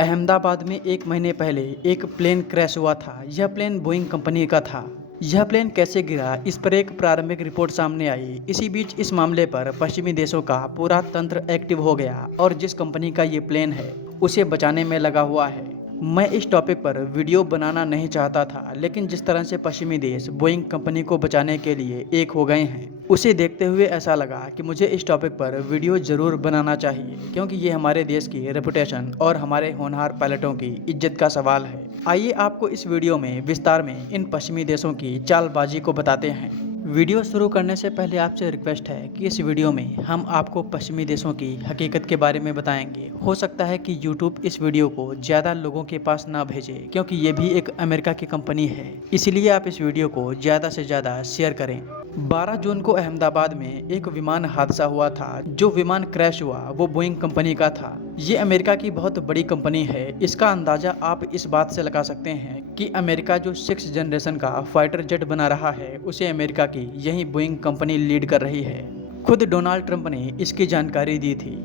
अहमदाबाद में 1 महीने पहले एक प्लेन क्रैश हुआ था। यह प्लेन बोइंग कंपनी का था। यह प्लेन कैसे गिरा, इस पर एक प्रारंभिक रिपोर्ट सामने आई। इसी बीच इस मामले पर पश्चिमी देशों का पूरा तंत्र एक्टिव हो गया और जिस कंपनी का ये प्लेन है उसे बचाने में लगा हुआ है। मैं इस टॉपिक पर वीडियो बनाना नहीं चाहता था, लेकिन जिस तरह से पश्चिमी देश बोइंग कंपनी को बचाने के लिए एक हो गए हैं, उसे देखते हुए ऐसा लगा कि मुझे इस टॉपिक पर वीडियो ज़रूर बनाना चाहिए, क्योंकि ये हमारे देश की रेपुटेशन और हमारे होनहार पायलटों की इज्जत का सवाल है। आइए आपको इस वीडियो में विस्तार में इन पश्चिमी देशों की चालबाजी को बताते हैं। वीडियो शुरू करने से पहले आपसे रिक्वेस्ट है कि इस वीडियो में हम आपको पश्चिमी देशों की हकीकत के बारे में बताएंगे। हो सकता है कि YouTube इस वीडियो को ज़्यादा लोगों के पास ना भेजे, क्योंकि ये भी एक अमेरिका की कंपनी है। इसलिए आप इस वीडियो को ज़्यादा से ज़्यादा शेयर करें। 12 जून को अहमदाबाद में एक विमान हादसा हुआ था। जो विमान क्रैश हुआ वो बोइंग कंपनी का था। ये अमेरिका की बहुत बड़ी कंपनी है। इसका अंदाज़ा आप इस बात से लगा सकते हैं कि अमेरिका जो 6th जनरेशन का फाइटर जेट बना रहा है, उसे अमेरिका की यही बोइंग कंपनी लीड कर रही है। खुद डोनाल्ड ट्रंप ने इसकी जानकारी दी थी।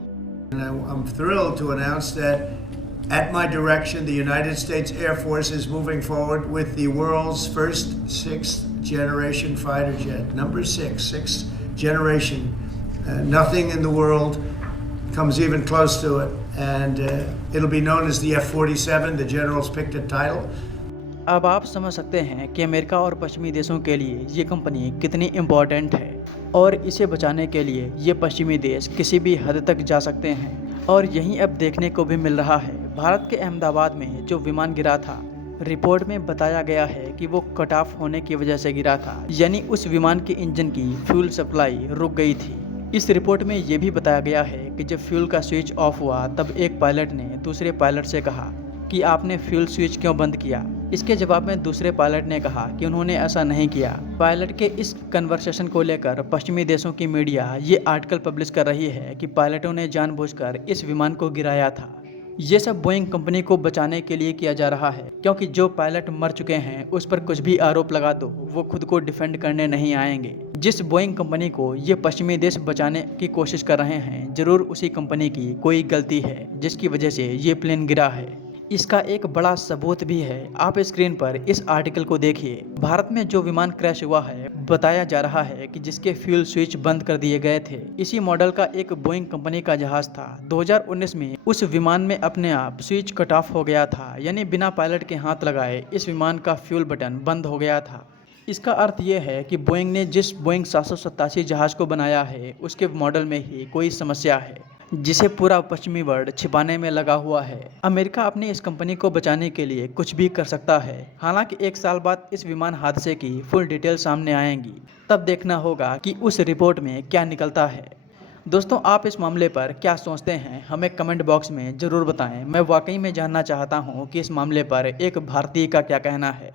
I'm thrilled to announce that at my direction, the United States Air Force is moving forward with the world's first 6th generation fighter jet. Number 6, 6th generation. Nothing in the world comes even close to it. And it'll be known as the F-47. The generals picked a title. अब आप समझ सकते हैं कि America और पश्चिमी देशों के लिए ये कंपनी कितनी इम्पोर्टेंट है और इसे बचाने के लिए ये पश्चिमी देश किसी भी हद तक जा सकते हैं। और यही अब देखने को भी मिल रहा है। भारत के अहमदाबाद में जो विमान गिरा था, रिपोर्ट में बताया गया है कि वो कट ऑफ होने की वजह से गिरा था, यानी उस विमान के इंजन की फ्यूल सप्लाई रुक गई थी। इस रिपोर्ट में ये भी बताया गया है कि जब फ्यूल का स्विच ऑफ हुआ तब एक पायलट ने दूसरे पायलट से कहा कि आपने फ्यूल स्विच क्यों बंद किया। इसके जवाब में दूसरे पायलट ने कहा कि उन्होंने ऐसा नहीं किया। पायलट के इस कन्वर्सेशन को लेकर पश्चिमी देशों की मीडिया ये आर्टिकल पब्लिश कर रही है कि पायलटों ने जानबूझकर इस विमान को गिराया था। ये सब बोइंग कंपनी को बचाने के लिए किया जा रहा है, क्योंकि जो पायलट मर चुके हैं उस पर कुछ भी आरोप लगा दो, वो खुद को डिफेंड करने नहीं आएंगे। जिस बोइंग कंपनी को ये पश्चिमी देश बचाने की कोशिश कर रहे हैं, जरूर उसी कंपनी की कोई गलती है जिसकी वजह से ये प्लेन गिरा है। इसका एक बड़ा सबूत भी है। आप स्क्रीन पर इस आर्टिकल को देखिए। भारत में जो विमान क्रैश हुआ है, बताया जा रहा है कि जिसके फ्यूल स्विच बंद कर दिए गए थे। इसी मॉडल का एक बोइंग कंपनी का जहाज था। 2019 में उस विमान में अपने आप स्विच कट ऑफ हो गया था, यानी बिना पायलट के हाथ लगाए इस विमान का फ्यूल बटन बंद हो गया था। इसका अर्थ ये है कि बोइंग ने जिस बोइंग 787 जहाज को बनाया है, उसके मॉडल में ही कोई समस्या है, जिसे पूरा पश्चिमी वर्ल्ड छिपाने में लगा हुआ है। अमेरिका अपनी इस कंपनी को बचाने के लिए कुछ भी कर सकता है। हालांकि 1 साल बाद इस विमान हादसे की फुल डिटेल सामने आएंगी। तब देखना होगा कि उस रिपोर्ट में क्या निकलता है। दोस्तों, आप इस मामले पर क्या सोचते हैं, हमें कमेंट बॉक्स में ज़रूर बताएं। मैं वाकई में जानना चाहता हूं कि इस मामले पर एक भारतीय का क्या कहना है।